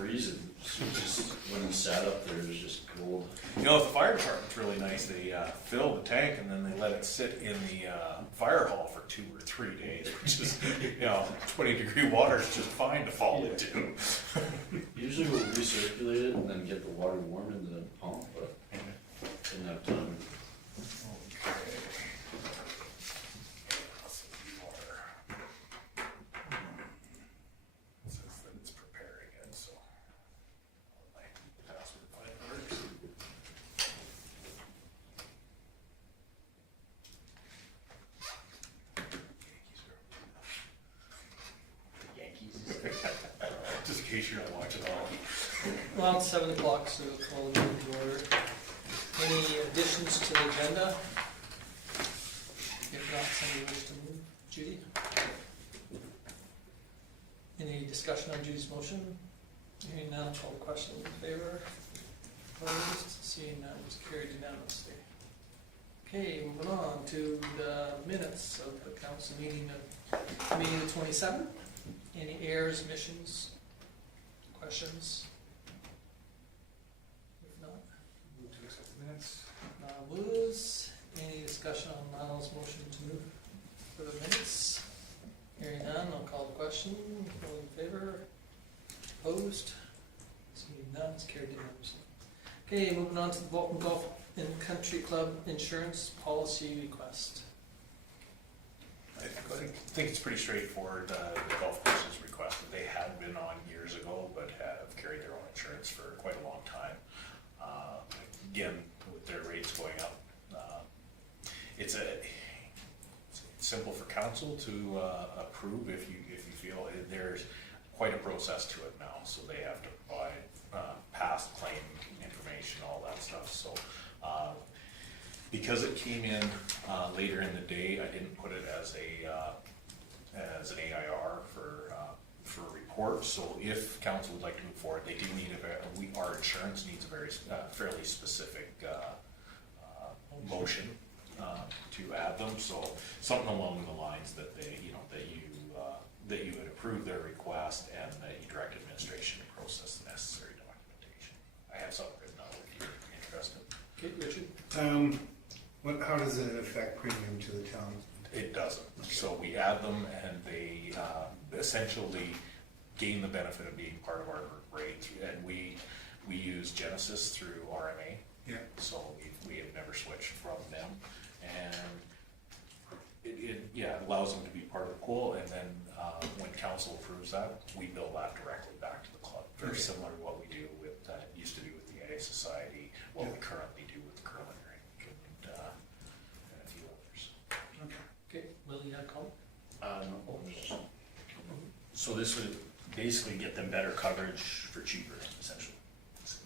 freezing. So just when we sat up there, it was just cold. You know, if the fire department's really nice, they fill the tank and then they let it sit in the fire hall for 2 or 3 days, which is, 20-degree water is just fine to fall into. Usually we'll recirculate it and then get the water warm into the pump, but didn't have time. Just in case you're not watching all. Well, it's 7 o'clock, so we'll call the meeting to order. Any additions to the agenda? If not, somebody wish to move. Judy? Any discussion on Judy's motion? Hearing none, call the question in favor. Opposed? Seeing none, it's carried unanimously. Okay, moving on to the minutes of the council meeting of May the 27th. Any errors, omissions, questions? If not, Move to accept the minutes. moves. Any discussion on Niall's motion to move for the minutes? Hearing none, I'll call the question. All in favor? Opposed? Seeing none, it's carried unanimously. Okay, moving on to the Vulcan Golf and Country Club insurance policy request. I think it's pretty straightforward. The golf courses requested. They had been on years ago, but have carried their own insurance for quite a long time. Again, with their rates going up, it's simple for council to approve if you feel there's quite a process to it now. So they have to provide past claim information, all that stuff. So. Because it came in later in the day, I didn't put it as an AIR for a report. So if council would like to move forward, they do need our insurance needs a very fairly specific motion to add them. So something along the lines that they, that you would approve their request and that you direct administration to process the necessary documentation. I have something written out if you're interested. Okay, Richard? How does it affect premium to the town? It doesn't. So we add them and they essentially gain the benefit of being part of our rate. And we use Genesis through RMA. Yeah. So we have never switched from them. And it allows them to be part of the pool. And then when council approves that, we bill that directly back to the club. Very similar to what we do with, used to do with the AA Society, what we currently do with the curling rink and a few others. Okay, Will, you have a comment? No. So this would basically get them better coverage for cheaper, essentially.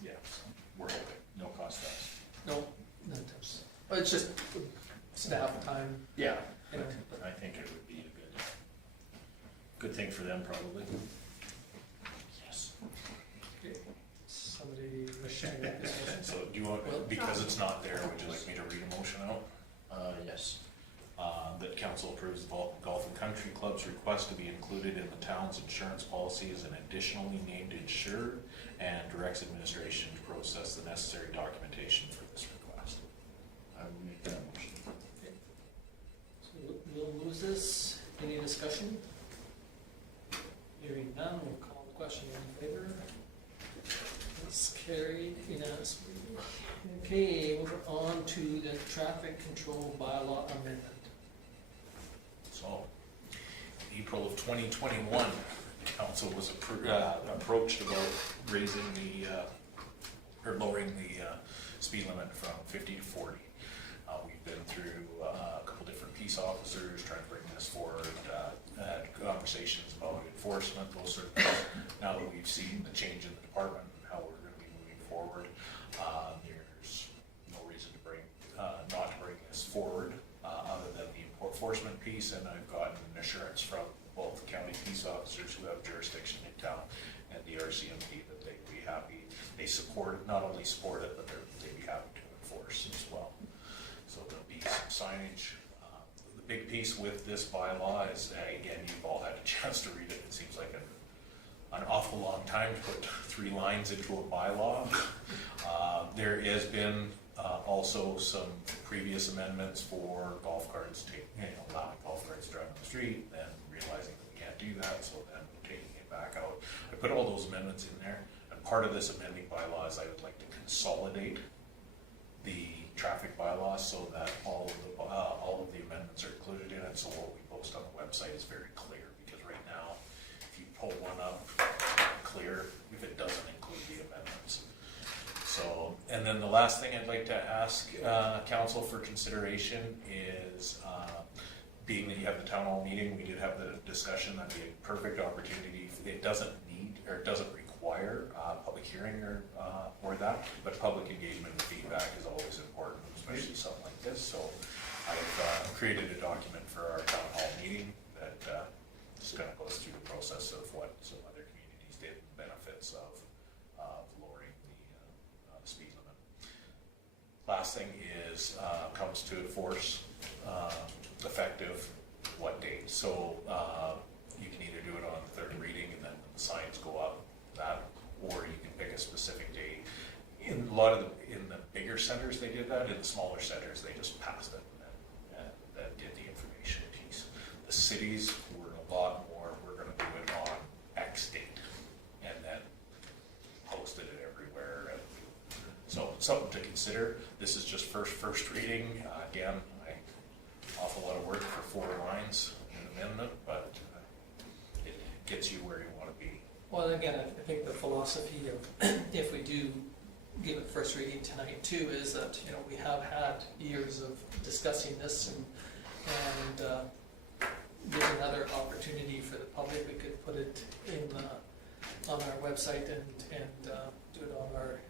Yeah, so we're hoping, no cost to us. No, no tips. But it's just staff time. Yeah, You know. but I think it would be a good thing for them, probably. Yes. Okay. Somebody wish to make this motion? So do you want, because it's not there, would you like me to read a motion out? Yes. That council approves the Vulcan Golf and Country Club's request to be included in the town's insurance policy as an additionally named insured and directs administration to process the necessary documentation for this request. I will make that motion. So we'll lose this. Any discussion? Hearing none, we'll call the question in favor. It's carried unanimously. Okay, moving on to the traffic control bylaw amendment. So, April of 2021, council was approached about raising or lowering the speed limit from 50 to 40. We've been through a couple different peace officers trying to bring this forward, had conversations about enforcement, those sort of things. Now that we've seen the change in the department and how we're going to be moving forward, there's no reason to not to bring this forward other than the enforcement piece. And I've gotten assurance from both the county peace officers who have jurisdiction in town and the RCMP that they'd be happy. They not only support it, but they'd be happy to enforce as well. So there'll be some signage. The big piece with this bylaw is, again, you've all had a chance to read it. It seems like an awful long time to put 3 lines into a bylaw. There has been also some previous amendments for golf carts, allowing golf carts to drive on the street, then realizing that we can't do that, so then taking it back out. I put all those amendments in there, and part of this amending bylaw is I would like to consolidate the traffic bylaw so that all of the amendments are included in it, so what we post on the website is very clear, because right now, if you pull one up, it's not clear if it doesn't include the amendments. So, and then the last thing I'd like to ask council for consideration is, being that you have the town hall meeting, we did have the discussion, that'd be a perfect opportunity. It doesn't need, or it doesn't require public hearing or that, but public engagement and feedback is always important, especially something like this. So I've created a document for our town hall meeting that just kind of goes through the process of what some other communities did, benefits of lowering the speed limit. Last thing is comes to force effective what date. So you can either do it on third reading and then the signs go up that, or you can pick a specific date. In a lot of in the bigger centers they did that. In the smaller centers they just passed it and that did the information piece. The cities were a lot more, we're going to do it on X date and then posted it everywhere. And so something to consider. This is just first reading. Again, awful lot of work for 4 lines in amendment, but it gets you where you want to be. Well, again, I think the philosophy of if we do give it first reading tonight too is that, we have had years of discussing this and give another opportunity for the public. We could put it in on our website and do it on our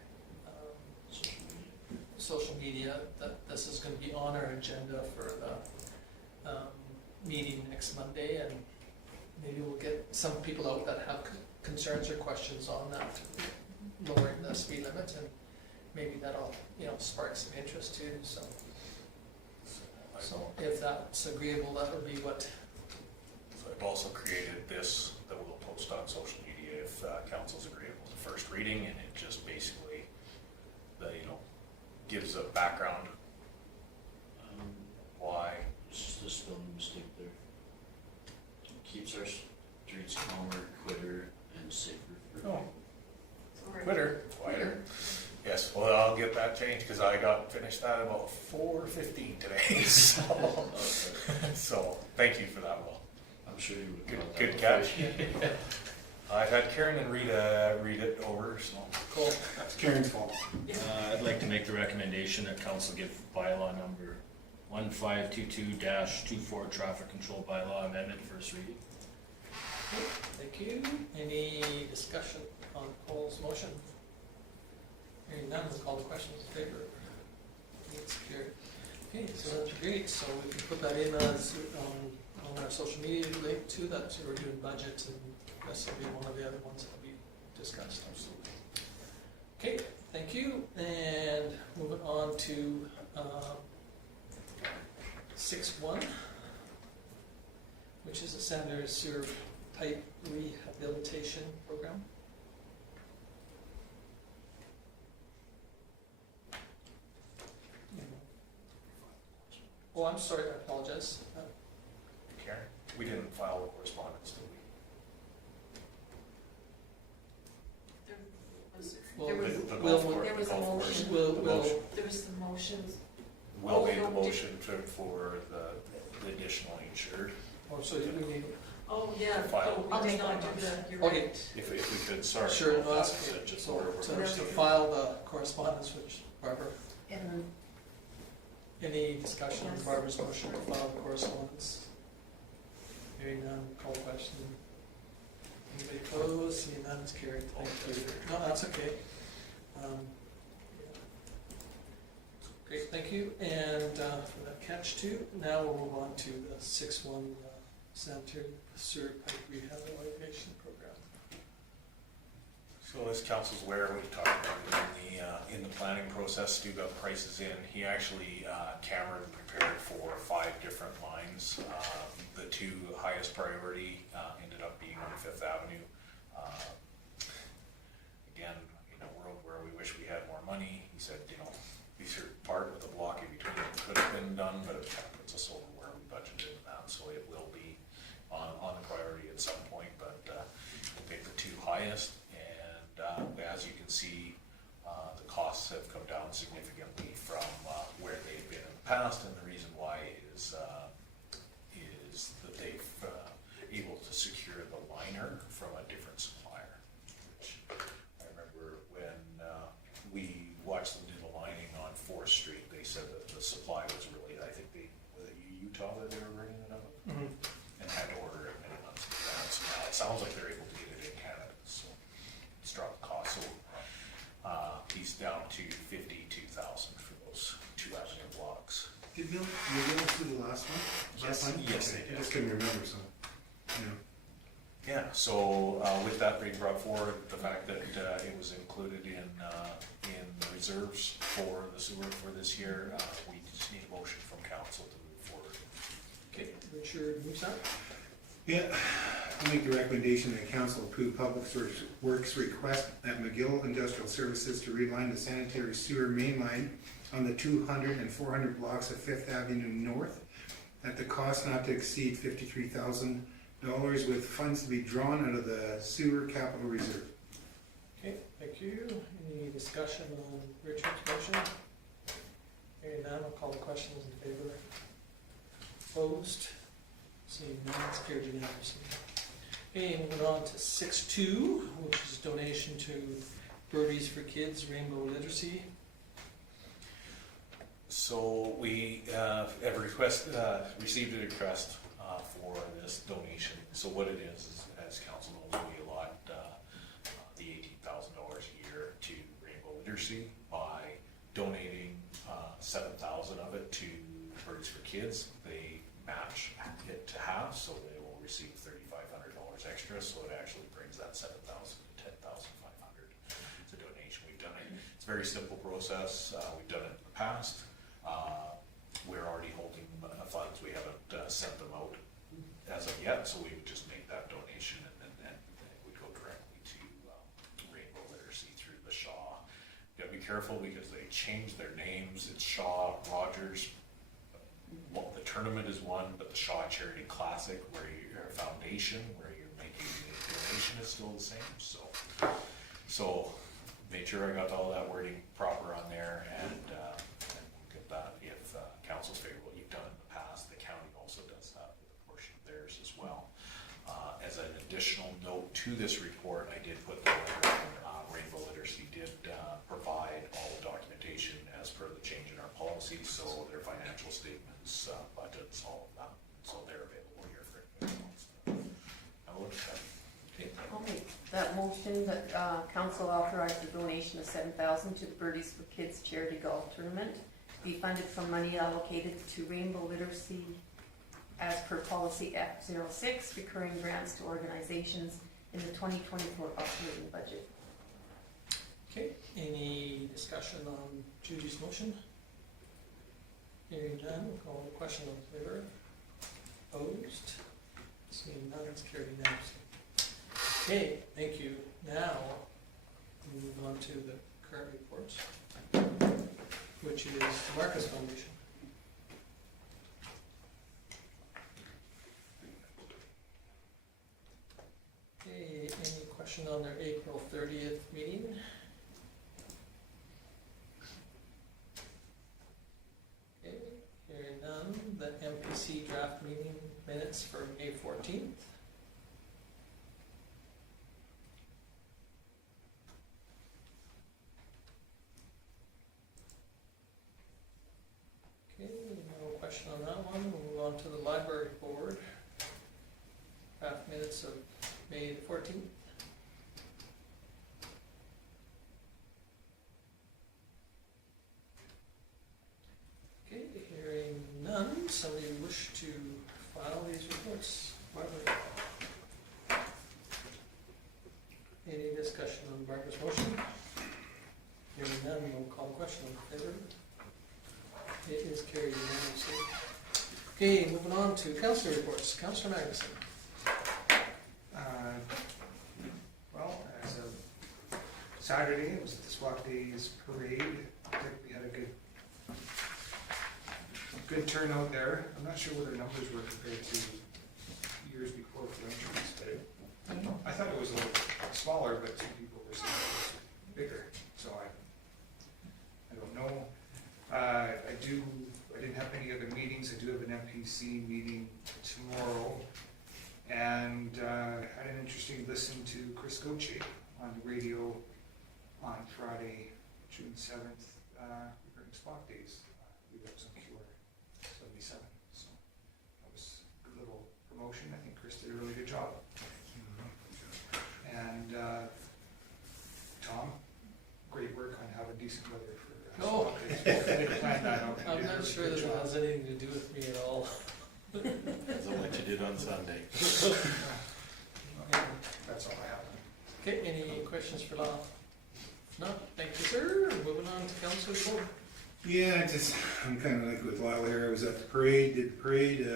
social media, that this is going to be on our agenda for the meeting next Monday, and maybe we'll get some people out that have concerns or questions on that, lowering the speed limit, and maybe that'll spark some interest too. So if that's agreeable, that would be what. So I've also created this that we'll post on social media if council's agreeable to first reading, and it just basically gives a background why. It's just a spelling mistake there. Keeps our streets calmer, quicker, and safer for Oh. Quitter, quieter. Yes, well, I'll get that changed because I got finished that about 4:15 today. So thank you for that, Will. I'm sure you would. Good catch. I've had Karen and Rita read it over, so. Cool. That's Karen's fault. I'd like to make the recommendation that council give bylaw number 1522-24 traffic control bylaw amendment first reading. Thank you. Any discussion on Cole's motion? Hearing none, we'll call the question in favor. It's carried. Okay, so that's great. So we can put that in as on our social media link too. That we're doing budget, and this will be one of the other ones that will be discussed. Absolutely. Okay, thank you. And moving on to 6.1, which is the Sanitary Sewer Pipe Rehabilitation Program. Oh, I'm sorry, I apologize. Karen, we didn't file a correspondence, did we? Well, There was, The we'll- golf course, there was the a golf course. motion. We'll, The we'll, motion. there was the motions. Will made the no, motion for the additional insured. oh, so we need, Oh, yeah. File. Oh, we did not do that, you're okay, right. If we could, sorry. sure, about no, that's that, okay. just So, where we're- to file the correspondence, which Barbara, And any discussion on Yes. Barbara's motion to file the correspondence? Hearing none, call question. Anybody opposed? Seeing none, it's carried. Thank you. No, that's okay. Yeah. Great, thank you. And for that catch too, now we'll move on to the 6.1 Sanitary Sewer Pipe Rehabilitation Program. So as council's aware, we talked about it in the planning process. Stu got prices in. He actually cambered and prepared for 5 different lines. The 2 highest priority ended up being on 5th Avenue. can see the costs have come down significantly from where they've been in the past, and the reason why is that they've able to secure the liner from a different supplier. Which I remember when we watched them do the lining on 4th Street, they said that the supply was really, I think was it Utah that they were bringing it up? And had to order it many months in advance. Now it sounds like they're able to get it in Canada, so it's dropped the cost. So he's down to $52,000 for those 2 avenue blocks. Did you go through the last one? Yes, Last one? yes, Okay, they did. I just couldn't remember, so, Yeah, so with that, they brought forward the fact that it was included in the reserves for the sewer for this year. We just need a motion from council to move forward. Okay, Richard Musa. Yeah, I'll make the recommendation that council approve Public Works request at McGill Industrial Services to reline the sanitary sewer main line on the 200 and 400 blocks of 5th Avenue North at the cost not to exceed $53,000 with funds to be drawn out of the sewer capital reserve. Okay, thank you. Any discussion on Richard's motion? Hearing none, I'll call the question. Those in favor? Opposed? Seeing none, it's carried unanimously. Okay, moving on to 6.2, which is donation to Birdies for Kids Rainbow Literacy. So we have received a request for this donation. So what it is as council knows, we allot the $18,000 a year to Rainbow Literacy by donating 7,000 of it to Birds for Kids. They match it to half, so they will receive $3,500 extra. So it actually brings that 7,000 to 10,500. It's a donation. We've done it. It's a very simple process. We've done it in the past. We're already holding funds. We haven't sent them out as of yet, so we would just make that donation and then it would go directly to Rainbow Literacy through the Shaw. You gotta be careful because they changed their names. It's Shaw Rogers. Well, the tournament is one, but the Shaw Charity Classic, where you're a foundation, where you're making the donation, is still the same. So made sure I got all that wording proper on there, and we'll get that if council's favorable. You've done it in the past. The county also does that with a portion of theirs as well. As an additional note to this report, I did put the Rainbow Literacy did provide all the documentation as per the change in our policy, so their financial statements, budgets, all of that. So they're available here for anybody who wants to have a look at that. Okay. I'll make that motion that council authorize the donation of $7,000 to the Birdies for Kids charity golf tournament to be funded from money allocated to Rainbow Literacy as per policy F06, recurring grants to organizations in the 2024 operating budget. Okay, any discussion on Judy's motion? Hearing none, we'll call the question. On favor? Opposed? Seeing none, it's carried unanimously. Okay, thank you. Now, we move on to the current reports, which is the Marquis Foundation. Okay, any question on their April 30th meeting? Okay, hearing none. The MPC draft meeting minutes for May 14th. Okay, no question on that one. We'll move on to the library board. Draft minutes of May the 14th. Okay, hearing none. Somebody wish to file these reports? Library. Any discussion on Barbara's motion? Hearing none, we'll call the question. In favor? It is carried unanimously. Okay, moving on to councillor reports. Councillor Magnuson. Well, as of Saturday, it was the Swap Days Parade. I think we had a good turnout there. I'm not sure what our numbers were compared to years before for entries, but I thought it was a little smaller, but some people were saying it was bigger, so I don't know. I didn't have any other meetings. I do have an MPC meeting tomorrow. And had an interesting listen to Chris Goche on the radio on Friday, June 7th, regarding Spock Days. We got some QR 77, so that was a good little promotion. I think Chris did a really good job. And Tom, great work on having decent weather for Oh. Spock Days. We planned that out. You I'm did a not really sure good that it job. has anything to do with me at all. That's what you did on Sunday. That's all I have. Okay, any questions for Law? No, thank you, sir. Moving on to Councillor DeBolt. Yeah, I'm kind of like with Lyle here. I was at the parade, did the parade.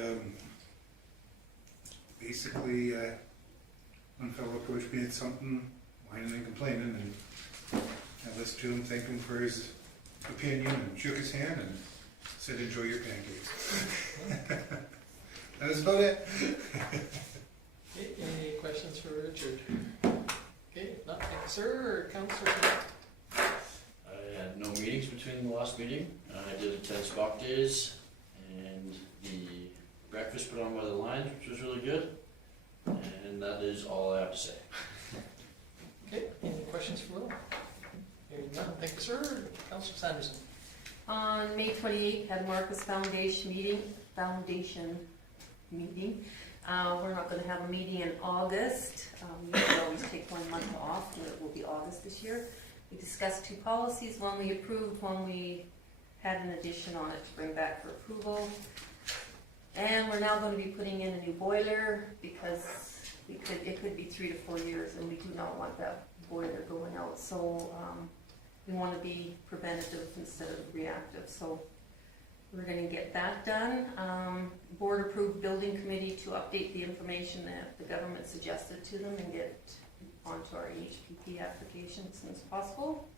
Basically, one fellow approached me at something, whining and complaining, and I listened to him, thanked him for his opinion, and shook his hand, and said, enjoy your pancakes. That was about it. Okay, any questions for Richard? Okay, not thank you, sir. Councillor Smith. I had no meetings between the last meeting. I did attend Spock Days and the breakfast put on by the Lions, which was really good. And that is all I have to say. Okay, any questions for Will? Hearing none, thank you, sir. Councillor Sanderson. On May 28th, had Marquis Foundation meeting. We're not going to have a meeting in August. We always take 1 month off, and it will be August this year. We discussed 2 policies, one we approved, one we had an addition on it to bring back for approval. And we're now going to be putting in a new boiler because it could be 3 to 4 years, and we do not want that boiler going out. So we want to be preventative instead of reactive. So we're going to get that done. Board approved building committee to update the information that the government suggested to them and get onto our HPP application as soon as possible.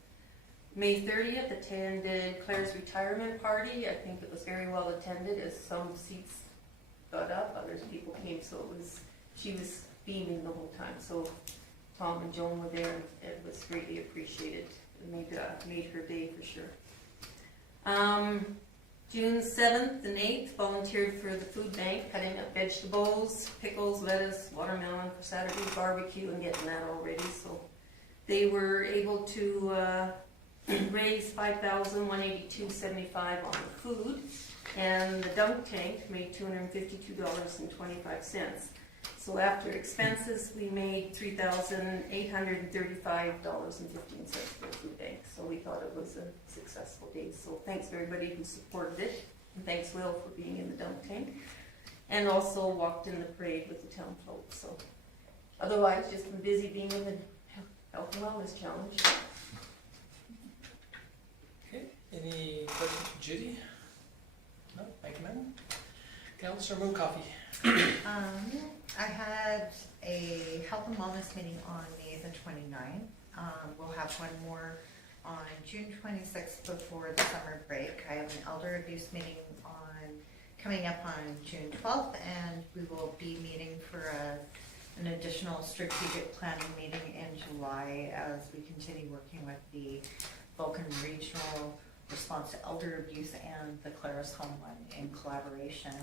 May 30th, attended Claire's retirement party. I think it was very well attended as some seats got up, others people came, so she was beaming the whole time. So Tom and Joan were there, and it was greatly appreciated. It made her day for sure. June 7th and 8th, volunteered for the food bank, cutting up vegetables, pickles, lettuce, watermelon for Saturday's barbecue and getting that all ready. So they were able to raise $5,182.75 on the food, and the dunk tank made $252.25. So after expenses, we made $3,835.15 for the food bank. So we thought it was a successful day. So thanks to everybody who supported it, and thanks Will for being in the dunk tank, and also walked in the parade with the town float. So otherwise, just been busy being in the health and wellness challenge. Okay, any questions for Judy? No, thank you, ma'am. Councillor Coffey. I had a health and wellness meeting on May the 29th. We'll have one more on June 26th before the summer break. I have an elder abuse meeting coming up on June 12th, and we will be meeting for an additional strategic planning meeting in July as we continue working with the Vulcan Regional Response to Elder Abuse and the Claris Home one in collaboration.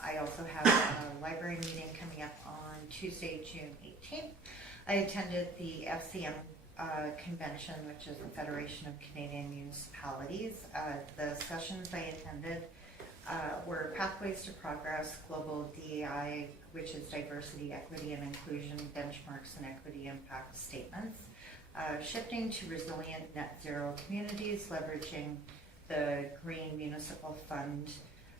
I also have a library meeting coming up on Tuesday, June 18th. I attended the FCM convention, which is the Federation of Canadian Municipalities. The sessions I attended were Pathways to Progress, Global DEI, which is Diversity, Equity, and Inclusion Benchmarks and Equity Impact Statements. Shifting to resilient net zero communities, leveraging the Green Municipal Fund,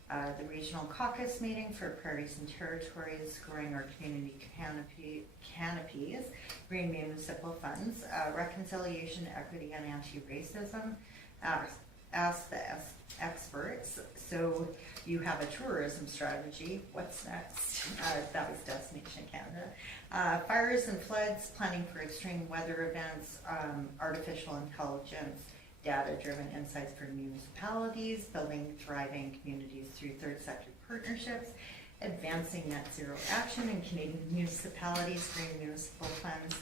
the Regional Caucus meeting for Prairies and Territories, growing our community canopies, Green Municipal Funds, reconciliation, equity, and anti-racism. Ask the experts. So you have a tourism strategy. What's next? That was Destination Canada. Fires and floods, planning for extreme weather events, artificial intelligence, data-driven insights for municipalities, building thriving communities through third sector partnerships, advancing net zero action in Canadian municipalities, green municipal funds.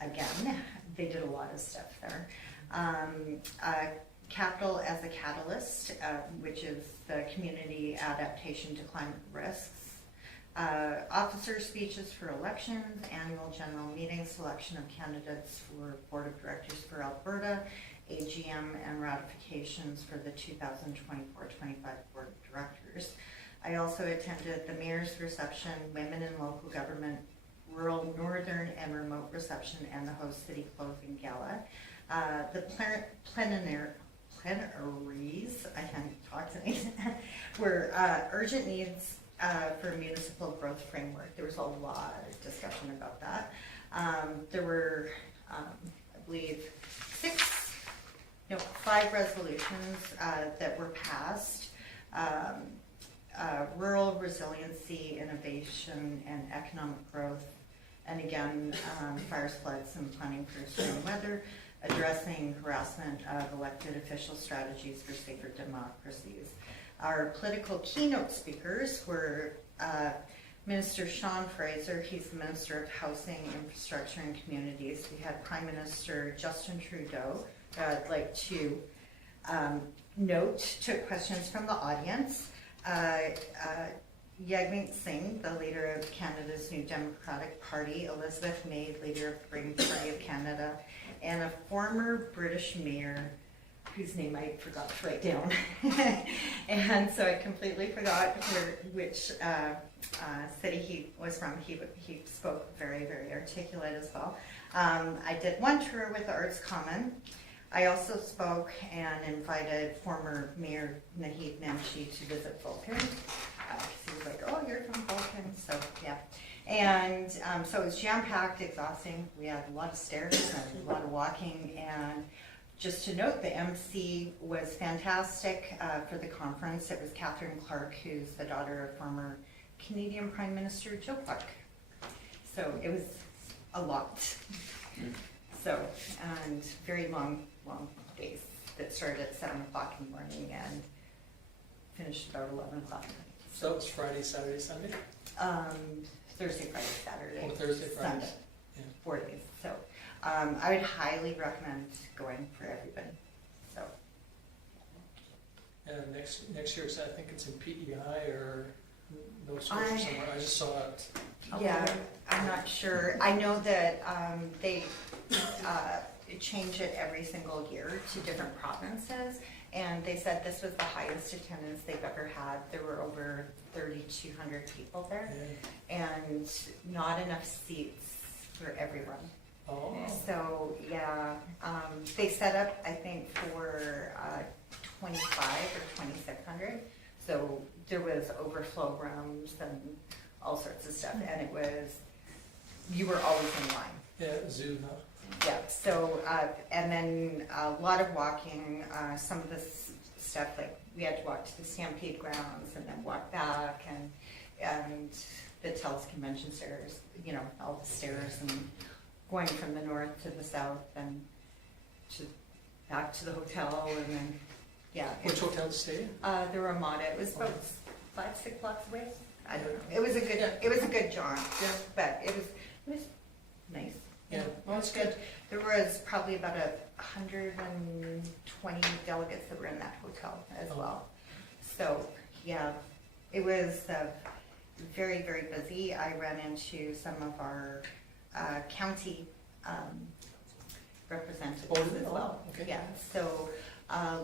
Again, they did a lot of stuff there. Capital as a Catalyst, which is the community adaptation to climate risks. Officer speeches for elections, annual general meeting, selection of candidates for Board of Directors for Alberta, AGM, and ratifications for the 2024-25 Board of Directors. I also attended the Mayor's Reception, Women in Local Government, Rural, Northern, and Remote Reception, and the Host City Closing Gala. The plenaries, I can't talk tonight, were urgent needs for municipal growth framework. There was a lot of discussion about that. There were, I believe, 5 resolutions that were passed. Rural resiliency, innovation, and economic growth. And again, fires, floods, and planning for extreme weather, addressing harassment of elected official strategies for safer democracies. Our political keynote speakers were Minister Sean Fraser, he's the Minister of Housing, Infrastructure, and Communities. We had Prime Minister Justin Trudeau, I'd like to note, took questions from the audience. Jagmeet Singh, the leader of Canada's New Democratic Party, Elizabeth May, leader of Green Party of Canada, and a former British mayor whose name I forgot to write down. And so I completely forgot which city he was from. He spoke very, very articulate as well. I did one tour with the Arts Common. I also spoke and invited former Mayor Naheed Namshi to visit Vulcan. He was like, oh, you're from Vulcan, so yeah. And so it was jam-packed, exhausting. We had a lot of stairs and a lot of walking. And just to note, the MC was fantastic for the conference. It was Catherine Clark, who's the daughter of former Canadian Prime Minister Joe Clark. So it was a lot. So, and very long days that started at 7 o'clock in the morning and finished about 11 o'clock. So it was Friday, Saturday, Sunday? Thursday, Friday, Saturday. Oh, Thursday, Friday. Sunday. Yeah. 4 days. So I would highly recommend going for everybody. So. And next year, I think it's in PEI or Nova Scotia somewhere. I just saw it. Yeah, I'm not sure. I know that they change it every single year to different provinces, and they said this was the highest attendance they've ever had. There were over 3,200 people there, and not enough seats for everyone. Oh. So yeah, they set up, I think, for 25 or 2,600. So there was overflow rooms and all sorts of stuff, and it was, you were always in line. Yeah, zoo, huh? Yeah, so, and then a lot of walking, some of this stuff, like we had to walk to the Stampede grounds and then walk back, and the TELS convention stairs, you know, all the stairs, and going from the north to the south and back to the hotel, and then, yeah. Which hotel to stay in? The Ramada. It was about 5-6 blocks away. I don't know. It was a good jaunt. Yeah. But it was nice. Yeah. Well, it's good. There was probably about 120 delegates that were in that hotel as well. So yeah, it was very, very busy. I ran into some of our county representatives as well. Okay. Yeah. So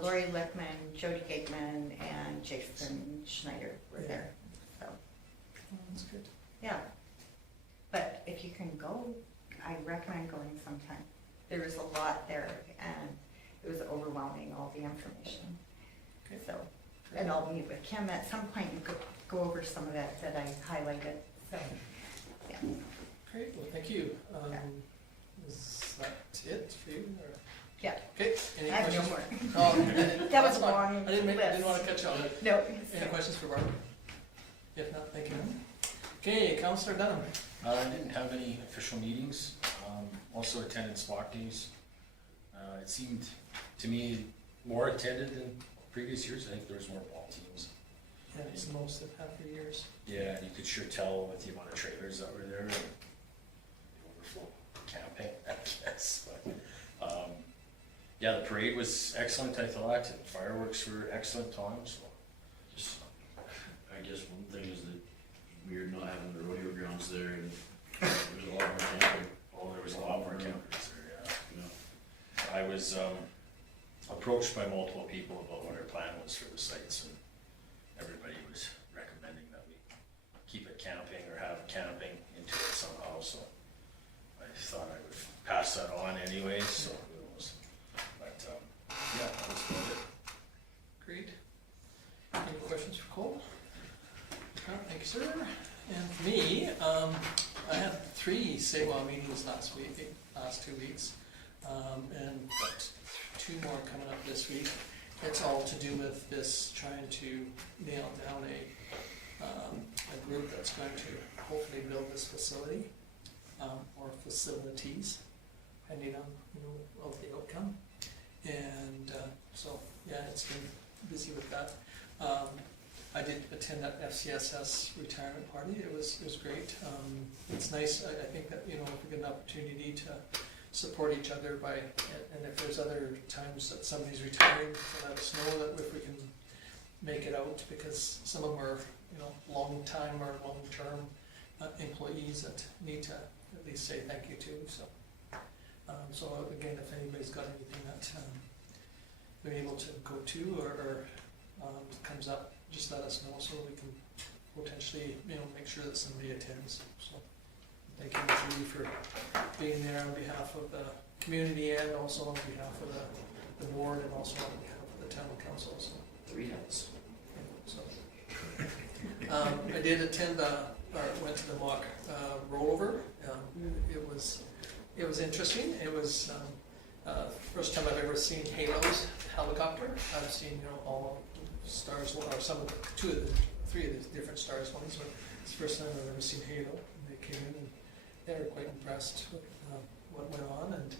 Lori Lickman, Jody Gateman, and Jason Schneider were there. So That's good. yeah. But if you can go, I recommend going sometime. There was a lot there, and it was overwhelming, all the information. Okay. So, and I'll meet with Kim at some point. You could go over some of that I highlighted. So, yeah. Great, well, thank you. Yeah. Is that it for you? Or? Yeah. Okay, any I have no questions? more. Oh, That was that's fine. long I didn't list. want to cut you off. No. Any questions for Barbara? If not, thank you. Okay, Councillor Dunham. I didn't have any official meetings, also attended SWAC days. It seemed to me more attended than previous years. I think there was more ball teams. Yeah, it's the most I've had for years. Yeah, and you could sure tell with the amount of trailers that were there and the overflow camping, I guess. But Yeah, the parade was excellent, I thought, and fireworks were excellent, Tom, so. Just, I guess one thing is that weird not having the rodeo grounds there, and there's a lot more camping. Oh, there was a lot more campers there, yeah. You know. I was approached by multiple people about what our plan was for the sites, and everybody was recommending that we keep it camping or have camping into it somehow, so I thought I would pass that on anyway, so who knows. But yeah, that was about it. Great. Any questions for Cole? Thank you, sir. And for me, I had 3 CAO meetings last 2 weeks, and got 2 more coming up this week. It's all to do with this, trying to nail down a group that's going to hopefully build this facility, or facilities, depending on, of the outcome. And so, yeah, it's been busy with that. I did attend that FCSS retirement party. It was great. It's nice. I think that, if we get an opportunity to support each other by, and if there's other times that somebody's retiring, let us know that if we can make it out, because some of them are, long time or long term employees that need to at least say thank you to. So again, if anybody's got anything that they're able to go to or comes up, just let us know so we can potentially, make sure that somebody attends. So thank you, Judy, for being there on behalf of the community and also on behalf of the board and also on behalf of the town council. So 3 hats. I did attend went to the mock rollover. It was interesting. It was first time I've ever seen Halo's helicopter. I've seen all stars, or three of the different stars ones. But it's the first time I've ever seen Halo. And they came in and they were quite impressed with what went on. And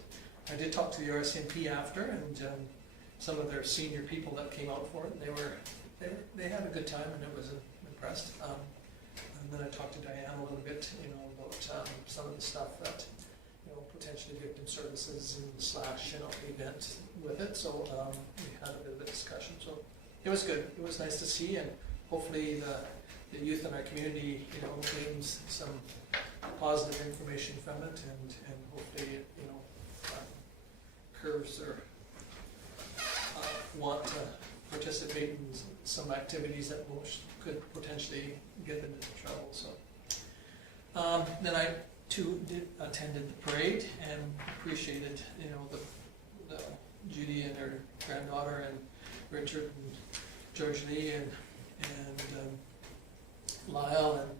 I did talk to the RCMP after, and some of their senior people that came out for it. They had a good time, and I was impressed. And then I talked to Diane a little bit, about some of the stuff that, potentially victim services and / event with it. So we had a bit of a discussion. So it was good. It was nice to see, and hopefully the youth in our community, gains some positive information from it, and hopefully it, curves their want to participate in some activities that could potentially get them into trouble. So then I too attended the parade and appreciated, the Judy and her granddaughter and Richard and George Lee and Lyle, and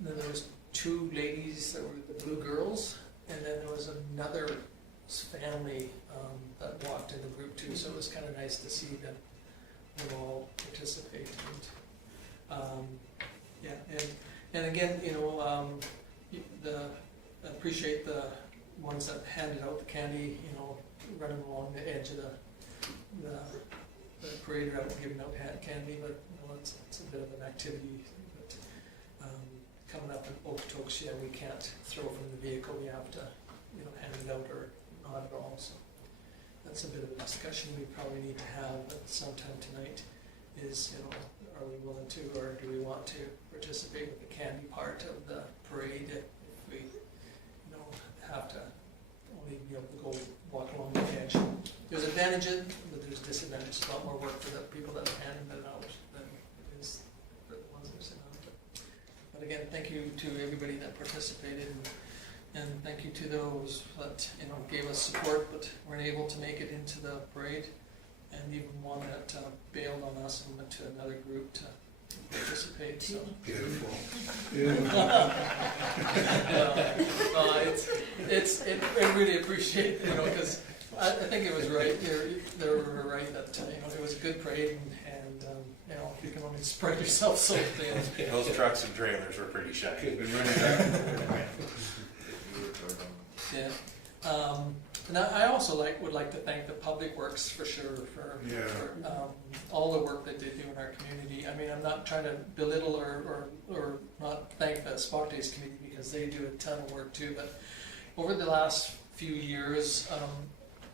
then there was 2 ladies that were the Blue Girls, and then there was another family that walked in the group too. So it was kind of nice to see them all participate. And again, I appreciate the ones that handed out the candy, running along the edge of the parade route, giving out candy, but it's a bit of an activity. But coming up in Okotoks, we can't throw from the vehicle. We have to, hand it out or not at all. So that's a bit of a discussion we probably need to have at some time tonight. Is, are we willing to, or do we want to participate with the candy part of the parade if we, have to only be able to go walk along the edge? There's advantages, but there's disadvantages. A lot more work for the people that are handing it out than it is for the ones that are sitting on it. But again, thank you to everybody that participated, and thank you to those that gave us support but weren't able to make it into the parade, and even one that bailed on us and went to another group to participate. So. Beautiful. I really appreciate, because I think it was right. They were right that it was a good parade, and you can only spread yourself so thin. Those trucks and trailers were pretty shiny. Been running back. Yeah. And I also would like to thank the Public Works for sure for all the work that they do in our community. I mean, I'm not trying to belittle or not thank the Spark Days community, because they do a ton of work too. But over the last few years,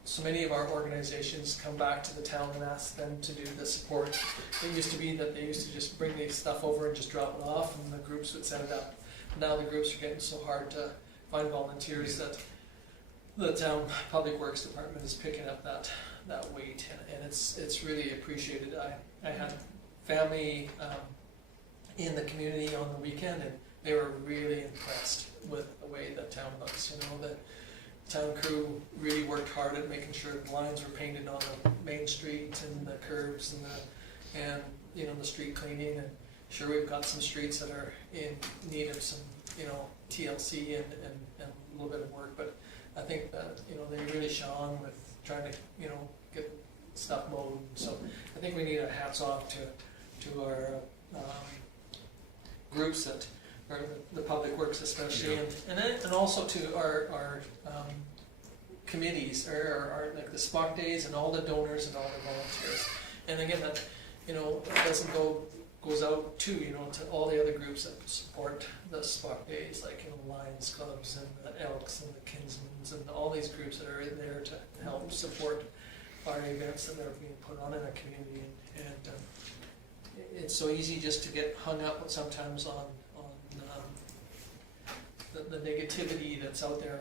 so many of our organizations come back to the town and ask them to do the support. It used to be that they used to just bring the stuff over and just drop it off, and the groups would set it up. Now the groups are getting so hard to find volunteers that the town public works department is picking up that weight, and it's really appreciated. I had family in the community on the weekend, and they were really impressed with the way the town looks. You know, the town crew really worked hard at making sure the lines were painted on the main street and the curbs and you know, the street cleaning. And sure, we've got some streets that are in need of some, you know, TLC and a little bit of work, but I think that, you know, they really shone with trying to, you know, get stuff mowed. So I think we need a hats off to our groups that, or the public works especially, and also to our committees, or our like the Spock Days and all the donors and all the volunteers. And again, that, you know, it goes out to, you know, to all the other groups that support the Spock Days, like, you know, Lions Clubs and the Elks and the Kinsmans and all these groups that are in there to help support our events that are being put on in our community. And it's so easy just to get hung up sometimes on the negativity that's out there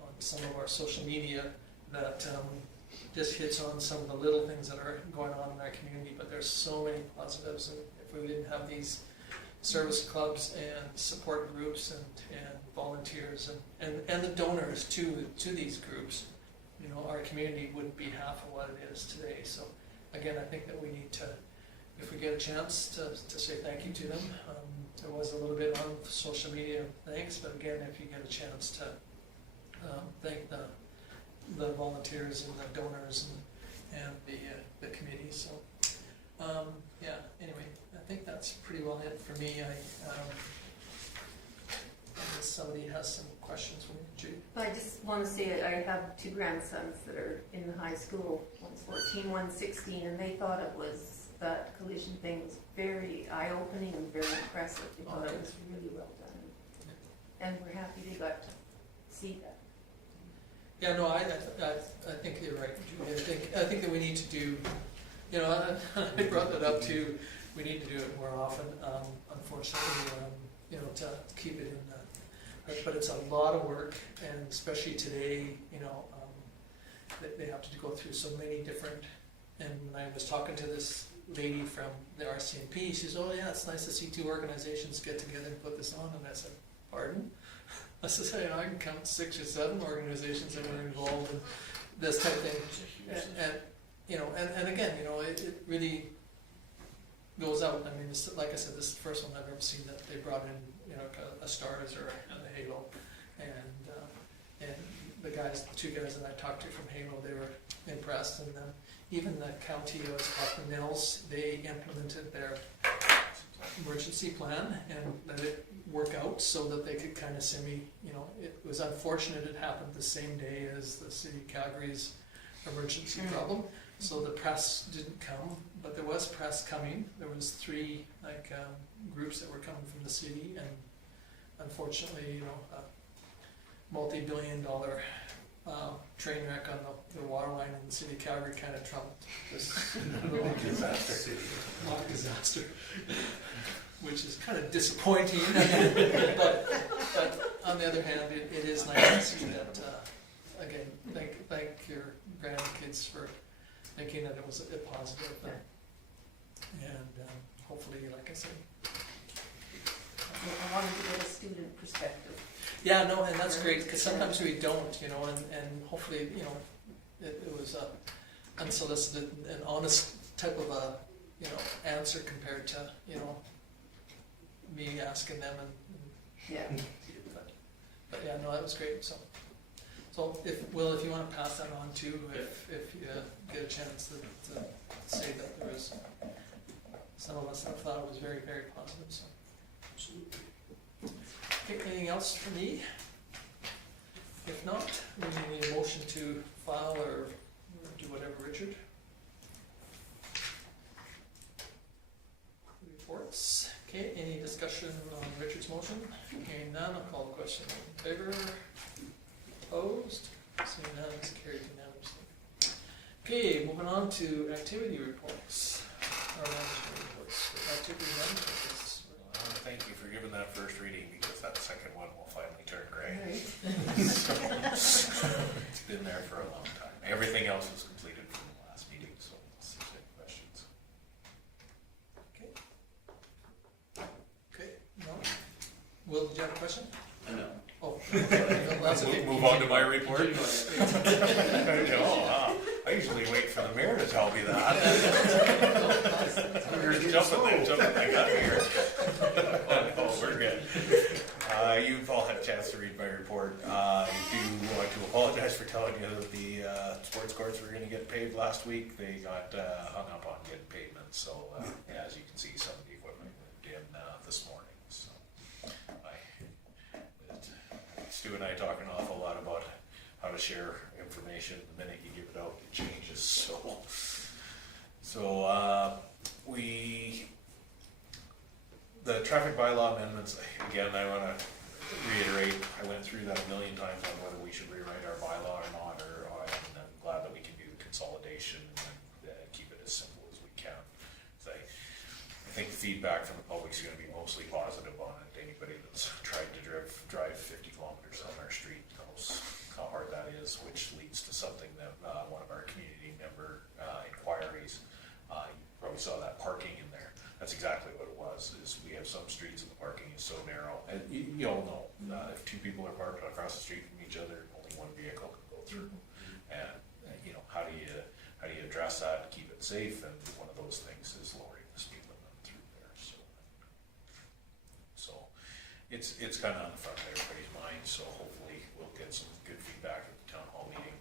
on some of our social media that just hits on some of the little things that are going on in our community. But there's so many positives, and if we didn't have these service clubs and support groups and volunteers and the donors to these groups, you know, our community wouldn't be half of what it is today. So again, I think that we need to, if we get a chance to say thank you to them. There was a little bit on social media, thanks, but again, if you get a chance to thank the volunteers and the donors and the committee. So yeah, anyway, I think that's pretty well it for me. Unless somebody has some questions for me, Judy. I just want to say I have two grandsons that are in the high school. One's 14, one's 16, and they thought that collision thing was very eye-opening and very impressive. They thought it was really well done. And we're happy they got to see that. Yeah, no, I think you're right, Judy. I think that we need to do, you know, I brought that up too. We need to do it more often. Unfortunately, you know, to keep it in that. But it's a lot of work, and especially today, you know, they have to go through so many different. And when I was talking to this lady from the RCMP, she says, "Oh yeah, it's nice to see two organizations get together and put this on." And I said, "Pardon?" I said, "Hey, I can count 6 or 7 organizations that are involved in this type of thing." And you know, and again, you know, it really goes out. I mean, like I said, this is the first one I've ever seen that they brought in, you know, a stars or a halo, and the two guys that I talked to from Halo, they were impressed, and even the county of Scotland Mills, they implemented their emergency plan and let it work out so that they could kind of you know, it was unfortunate it happened the same day as the city of Calgary's emergency problem. So the press didn't come, but there was press coming. There was 3 groups that were coming from the city, and unfortunately, you know, a multi-billion-dollar train wreck on the water line in the city of Calgary kind of trumped this mock disaster, which is kind of disappointing. but on the other hand, it is nice to see that. Again, thank your grandkids for thinking that it was a positive, and hopefully, like I said, I wanted to get a student perspective. yeah, no, and that's great, because sometimes we don't, you know, and hopefully, you know, it was unsolicited and honest type of a, you know, answer compared to, you know, me asking them Yeah. but yeah, no, that was great. So if you want to pass that on too, if you get a chance to say that there was some of us that thought it was very, very positive. So absolutely. Okay, anything else for me? If not, we need a motion to file or do whatever, Richard. Reports. Okay, any discussion on Richard's motion? Hearing none, I'll call the question. In favor? Opposed? Seeing none, it's carried unanimously. Okay, moving on to activity reports. Our management reports. Activity management is. Thank you for giving that first reading, because that second one will finally turn gray. Right. So, it's been there for a long time. Everything else was completed from the last meeting, so let's see if there's any questions. Okay, no? Will, did you have a question? No. Oh, okay. That's okay. Move on to my report. Continue on. I usually wait for the mayor to tell me that. We're jumping, I got here. Oh, we're good. You've all had a chance to read my report. I do want to apologize for telling you that the sports courts were going to get paved last week. They got hung up on getting pavement, so as you can see, some of the equipment moved in this morning. So, Stu and I talk an awful lot about how to share information. The minute you give it out, it changes. So the traffic bylaw amendments, again, I want to reiterate, I went through that a million times on whether we should rewrite our bylaw or not, and I'm glad that we can do the consolidation and keep it as simple as we can. So I think the feedback from the public is going to be mostly positive on it. Anybody that's tried to drive 50 kilometers on our street knows how hard that is, which leads to something that one of our community member inquiries, you probably saw that parking in there. That's exactly what it was, is we have some streets and the parking is so narrow. And you all know, if two people are parked across the street from each other, only one vehicle can go through. And, how do you address that and keep it safe? And one of those things is lowering the speed limit through there. So it's kind of on the front of everybody's mind, so hopefully we'll get some good feedback at the town hall meeting.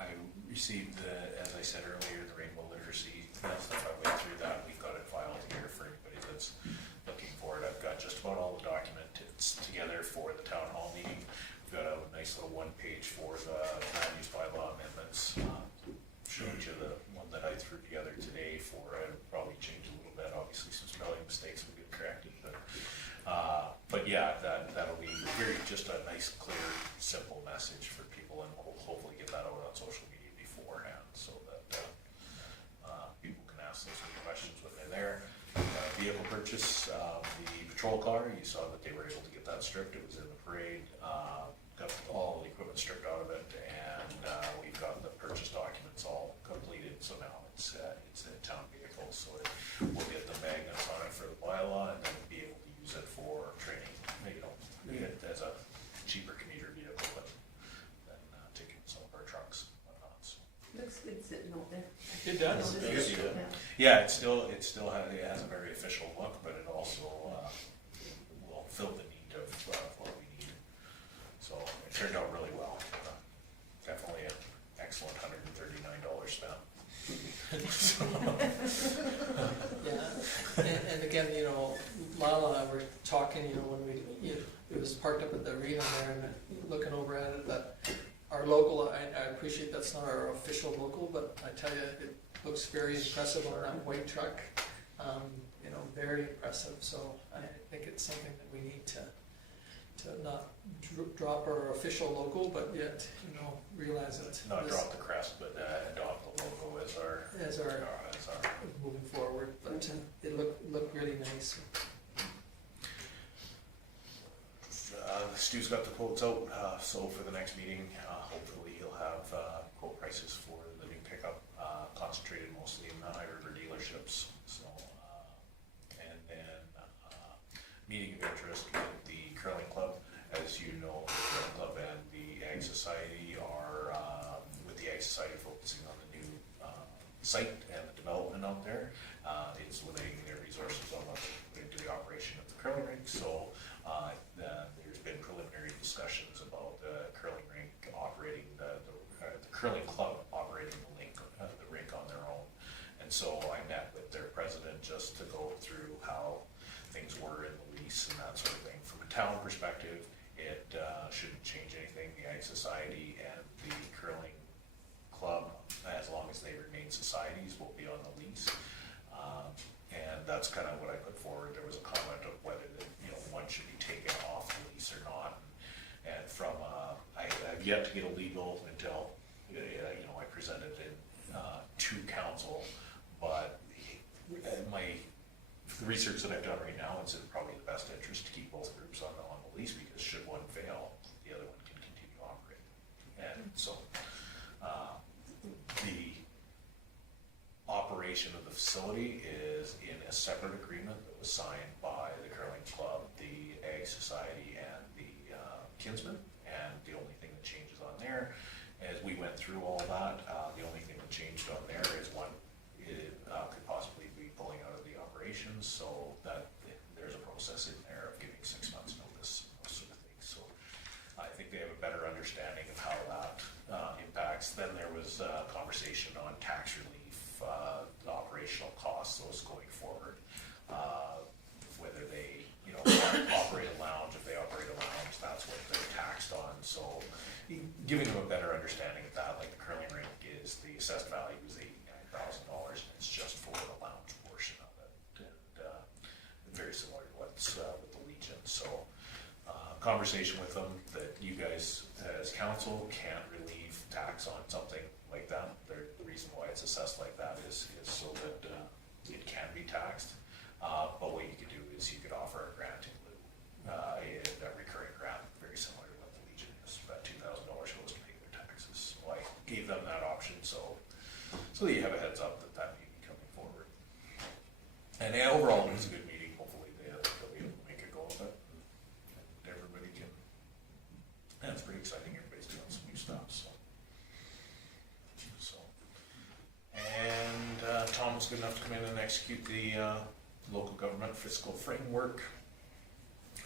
I received, as I said earlier, the rainbow literacy stuff. I went through that. We've got it filed here for anybody that's looking for it. I've got just about all the documents together for the town hall meeting. We've got a nice little one page for the land use bylaw amendments. Showed you the one that I threw together today for, I'd probably change a little bit. Obviously some spelling mistakes will get corrected, but yeah, that'll be very, just a nice, clear, simple message for people, and we'll hopefully get that out on social media beforehand so that people can ask those good questions when they're there. Vehicle purchase, the patrol car, you saw that they were able to get that stripped. It was in the parade. Got all the equipment stripped out of it, and we've got the purchase documents all completed. So now it's a town vehicle, so we'll get the magnets on it for the bylaw, and then be able to use it for training. As a cheaper commuter vehicle than taking some of our trucks and whatnot. So. Looks good sitting out there. It does. Noticed it. Good. Yeah, it has a very official look, but it also will fill the need of what we need. So it turned out really well. Definitely an excellent $139 spent. Yeah, and again, Lyle and I were talking, when it was parked up at the arena there, and looking over at it, that our local, I appreciate that's not our official local, but I tell you, it looks very impressive on that white truck. Very impressive. So I think it's something that we need to not drop our official logo, but yet realize that Not drop the crest, but adopt the logo as our moving forward. But it looked really nice. Stu's got the quotes out, so for the next meeting, hopefully he'll have quote prices for the new pickup, concentrated mostly in the high river dealerships. So, and then meeting of interest with the curling club. As you know, the curling club and the Ag Society are, with the Ag Society focusing on the new site and the development out there, it's limiting their resources on what they put into the operation of the curling rink. So there's been preliminary discussions about the curling rink operating, the curling club operating the rink on their own. And so I met with their president just to go through how things were in the lease and that sort of thing. From a town perspective, it shouldn't change anything. The Ag Society and the curling club, as long as they remain societies, will be on the lease. And that's kind of what I put forward. There was a comment of whether one should be taken off the lease or not. And from I've yet to get a legal until I presented the research that I've done right now, it's in probably the best interest to keep both groups on the lease, because should one fail, the other one can continue to operate. And so, the operation of the facility is in a separate agreement that was signed by the curling club, the Ag Society, and the Kinsmen. And the only thing that changes on there, as we went through all that, the only thing that changed on there is one, it could possibly be pulling out of the operations, so that there's a process in there of giving 6 months notice, those sort of things. So I think they have a better understanding of how that impacts. Then there was a conversation on tax relief, operational costs, those going forward, whether they, operate a lounge. If they operate a lounge, that's what they're taxed on. So giving them a better understanding of that, like the curling rink is, the assessed value is $89,000, and it's just for the lounge portion of it. And very similar to what's with the Legion. So conversation with them that you guys as council can't relieve tax on something like that. The reason why it's assessed like that is so that it can be taxed. But what you could do is you could offer a grant in lieu, a recurring grant, very similar to what the Legion is. That $2,000 goes to pay their taxes. So I gave them that option, so that you have a heads up that may be coming forward. And overall, it was a good meeting. Hopefully they'll be able to make a go of it. And everybody can, and it's pretty exciting. Everybody's doing some new stuff, so. And Tom was good enough to come in and execute the local government fiscal framework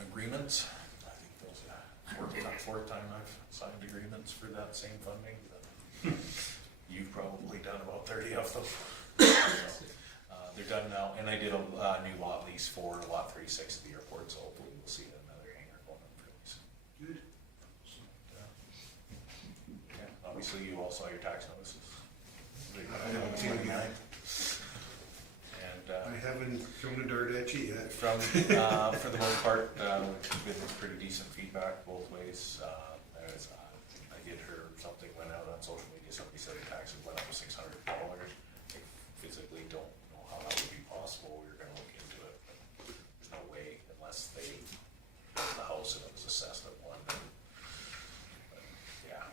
agreements. I think those are fourth time I've signed agreements for that same funding. You've probably done about 30 of them. So, they're done now, and I did a new lot lease for lot 36 of the airport, so hopefully we'll see another hangar going up fairly soon. Good. So, yeah, obviously you all saw your tax notices. I haven't seen it yet. And I haven't thrown a dart at you yet. from for the most part, it's been pretty decent feedback both ways. I did hear something went out on social media. Somebody said the taxes went up $600. I physically don't know how that would be possible. We were going to look into it, but there's no way unless they built the house and it was assessed at one. But yeah,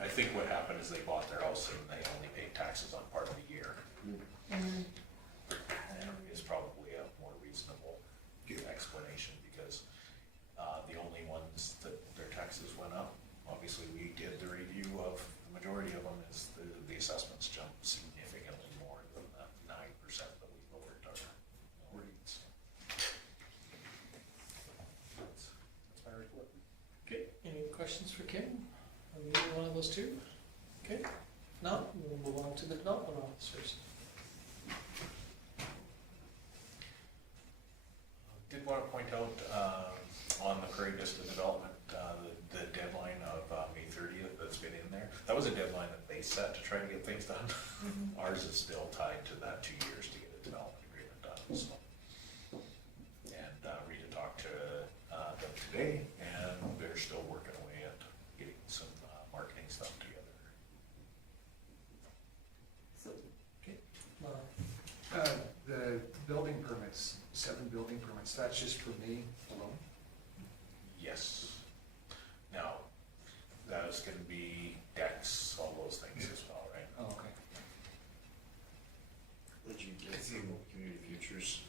I think what happened is they bought their house and they only paid taxes on part of the year. Is probably a more reasonable explanation, because the only ones that their taxes went up, obviously we did the review of the majority of them, is the assessments jumped significantly more than the 9% that we lowered our rates. That's my report. Okay, any questions for Kim on either one of those two? Okay, now we'll move on to the development officers. Did want to point out on the Prairie Vista development, the deadline of May 30th that's been in there. That was a deadline that they set to try to get things done. Ours is still tied to that 2 years to get a development agreement done. So, and Rita talked to them today, and they're still working away at getting some marketing stuff together. So, The building permits, 7 building permits, that's just for me alone? Yes. Now, that is going to be decks, all those things as well, right? Oh, okay. What did you get from Community Futures?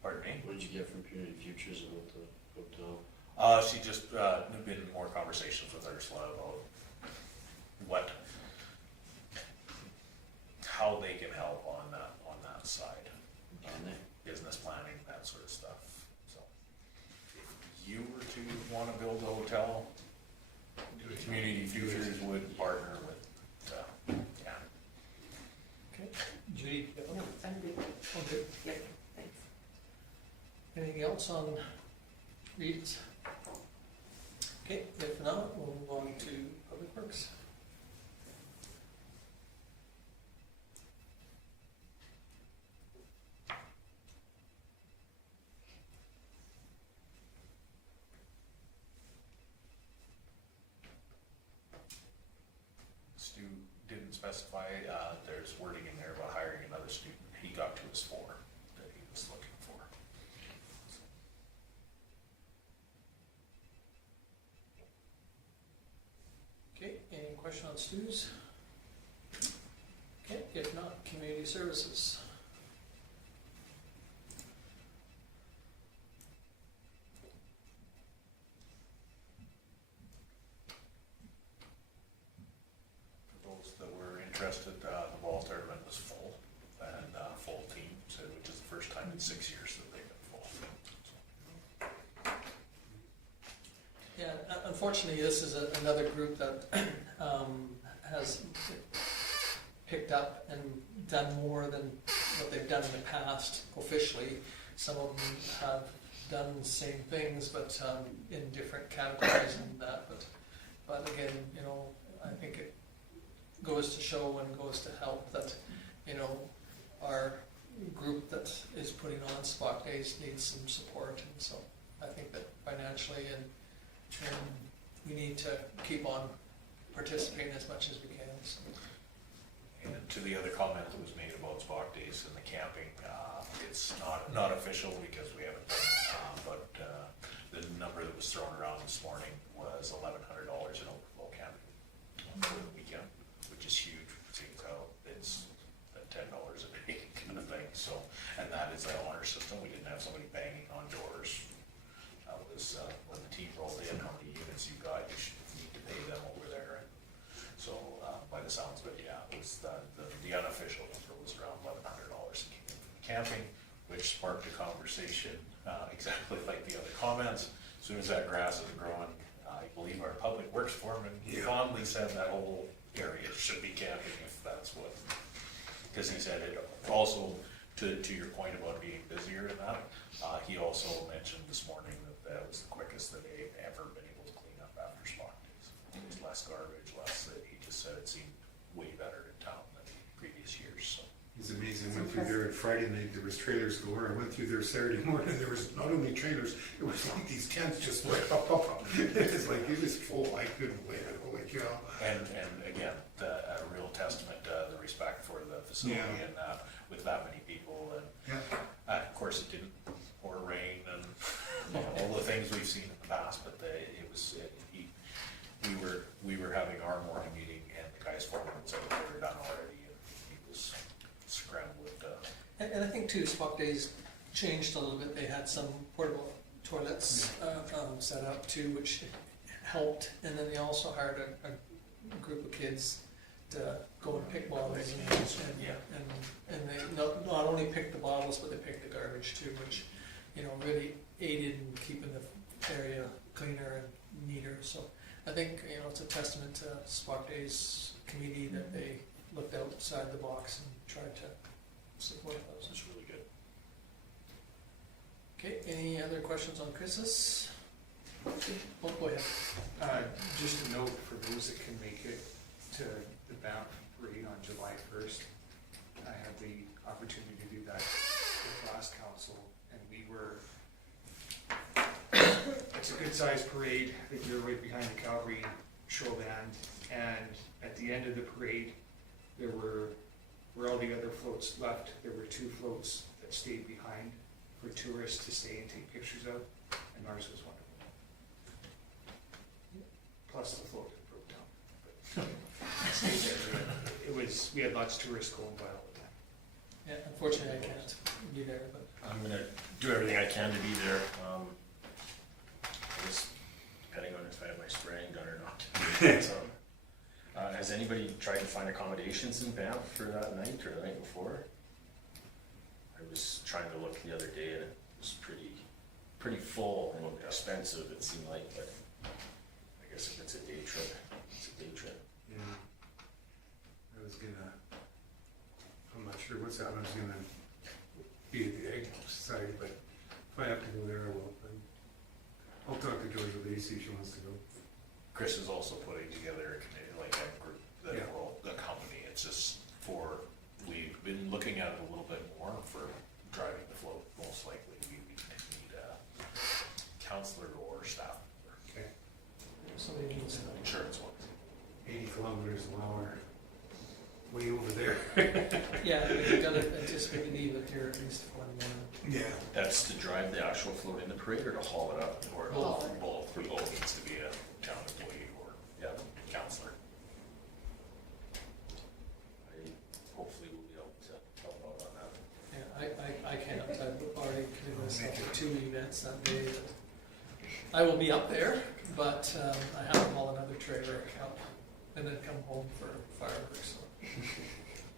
Pardon me? What did you get from Community Futures about the hotel? She just been more conversations with Ursula about how they can help on that side, Can they? business planning, that sort of stuff. So, if you were to want to build a hotel, Community Futures would partner with. Yeah. Okay, Judy? no, I'm good. Okay, Yeah, thanks. anything else on Reed's? Okay, if not, we'll move on to Public Works. Stu didn't specify, there's wording in there about hiring another student. He got to his 4 that he question on Stu's? Okay, if not, community services. For those that were interested, the ball tournament was full, and full team, so which is the first time in 6 years that they've been full. Yeah, unfortunately, this is another group that has picked up and done more than what they've done in the past officially. Some of them have done the same things, but in different categories and that. But again, you know, I think it goes to show and goes to help that, you know, our group that is putting on Spock Days needs some support, and so I think that financially and we need to keep on participating as much as we can. So. And to the other comment that was made about Spock Days and the camping, it's not official because we haven't done it, but the number that was thrown around this morning was $1,100 in overflow camping for the weekend, which is huge, seeing how it's $10 a day kind of thing. So, and that is our honor system. We didn't have somebody banging on doors. That was when the team rolled in, how many units you got, you should need to pay them over there. So by the sounds of it, yeah, it was the unofficial number was around $1,100 in camping, which sparked a conversation exactly like the other comments. As soon as that grass is growing, I believe our public works foreman fondly said that whole area should be camping if that's what, because he said it also, to your point about being busier and that, he also mentioned this morning that that was the quickest that they've ever been able to clean up after Spock Days. It was less garbage, less, he just said it seemed way better in town than previous years, so. It's amazing. I went through there at Friday night, there was trailers galore. I went through there Saturday morning, there was not only trailers, it was like these tents just went up. It's like, it was full, I couldn't believe it, holy cow. And again, a real testament to the respect for the facility and with that many people, and of course it didn't pour rain and you know, all the things we've seen in the past, but we were having our morning meeting and the guys foreman said they were done already, and he was scrambled. And I think too, Spock Days changed a little bit. They had some portable toilets set up too, which helped. And then they also hired a group of kids to go and pick bottles and they not only picked the bottles, but they picked the garbage too, which, you know, really aided in keeping the area cleaner and neater. So I think, you know, it's a testament to Spock Days committee that they looked outside the box and tried to support those. It's really good. Okay, any other questions on Chris's? Oh, go ahead. Just a note for those that can make it to the Banff Parade on July 1st. I had the opportunity to do that with last council, and it's a good sized parade. I think we were right behind the Calgary Show Band, and at the end of the parade, there were, where all the other floats left, there were 2 floats that stayed behind for tourists to stay and take pictures of, and ours was one of them. Plus the float that broke down. But stayed there. We had lots of tourists going by all the time. Yeah, unfortunately I can't be there, but. I'm gonna do everything I can to be there. I guess depending on if I have my spraying done or not. So, has anybody tried to find accommodations in Banff for that night or the night before? I was trying to look the other day and it was pretty full and expensive it seemed like, but I guess if it's a day trip, it's a day trip. Yeah. I'm not sure what's out, I was gonna be at the Ag Society, but if I have to go there, I will. I'll talk to Georgia Lee, see if she wants to go. Chris is also putting together a committee, like a group that will accompany. It's just we've been looking at it a little bit more for driving the float. Most likely we need a counselor or staff member. Okay. Somebody needs to. Insurance ones. 80 kilometers an hour, way over there. Yeah, you gotta anticipate leave it here at least for 1 minute. Yeah. That's to drive the actual float in the parade or to haul it up? Or Both. both needs to be a town employee or, counselor. events that day. I will be up there, but I have to haul another trailer up and then come home for fireworks. So.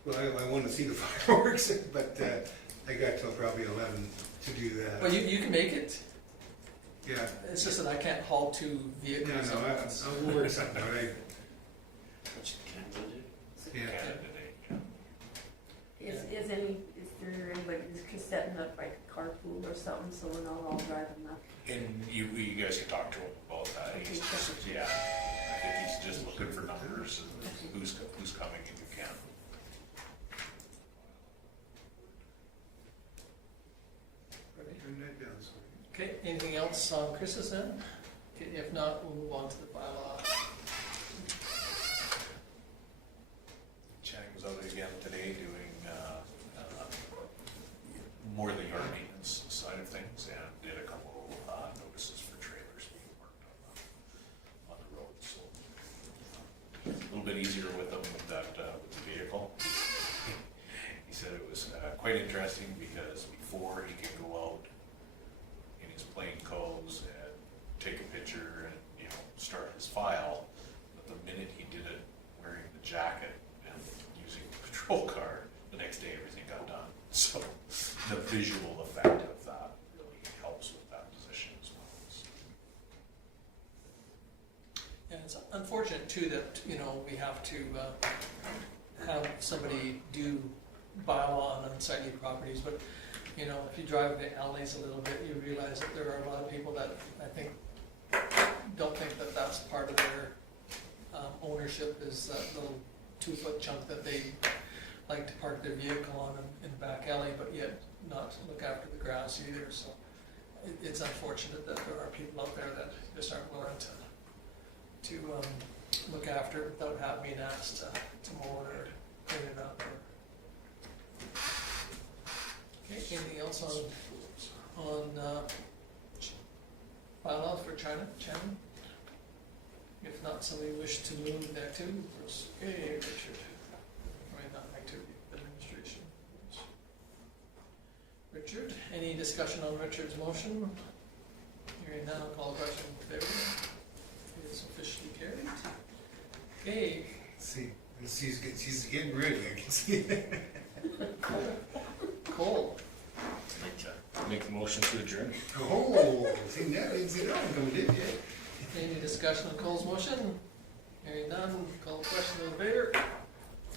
Well, I want to see the fireworks, but I got till probably 11 to do that. But you can make it. Yeah. It's just that I can't haul two vehicles. Yeah, no, I'll work something out. What you can do. Yeah. Is there anybody who's setting up like a carpool or something, so we're not all driving up? And you guys can talk to him about that. He's just, yeah, I think he's just looking for numbers and who's coming and who can. Turn that down, so. Okay, anything else on Chris's end? Okay, if not, we'll move on to the bylaw. Channing was out again today doing more of the yard maintenance side of things and did a couple notices for trailers being worked on the road. So a little bit easier with them with the vehicle. He said it was quite interesting because before he could go out in his plain clothes and take a picture and start his file, but the minute he did it wearing the jacket and using the patrol car, the next day everything got done. So the visual effect of that really helps with that position as well. So. And it's unfortunate too that, we have to have somebody do bylaw on unsightly properties, but, if you drive the alleys a little bit, you realize that there are a lot of people that I think don't think that that's part of their ownership, is that little 2-foot chunk that they like to park their vehicle on in the back alley, but yet not look after the grass either. So it's unfortunate that there are people out there that just aren't willing to look after it without having being asked to mow it or clean it up. Okay, anything else on bylaws for China? Shannon? If not, somebody wish to move that too? Okay, Richard. Not activity, administration. Richard, any discussion on Richard's motion? Hearing none, I'll call the question in favor. It is officially carried. Okay. See, she's getting ready. I can see it. Cole. Make the motion to adjourn. Oh, see that? I didn't see that one coming, did you? Any discussion on Cole's motion? Hearing none, call the question in favor.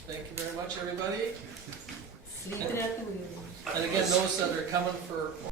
Thank you very much, everybody. Sleeping at the wheel. And again, those that are coming for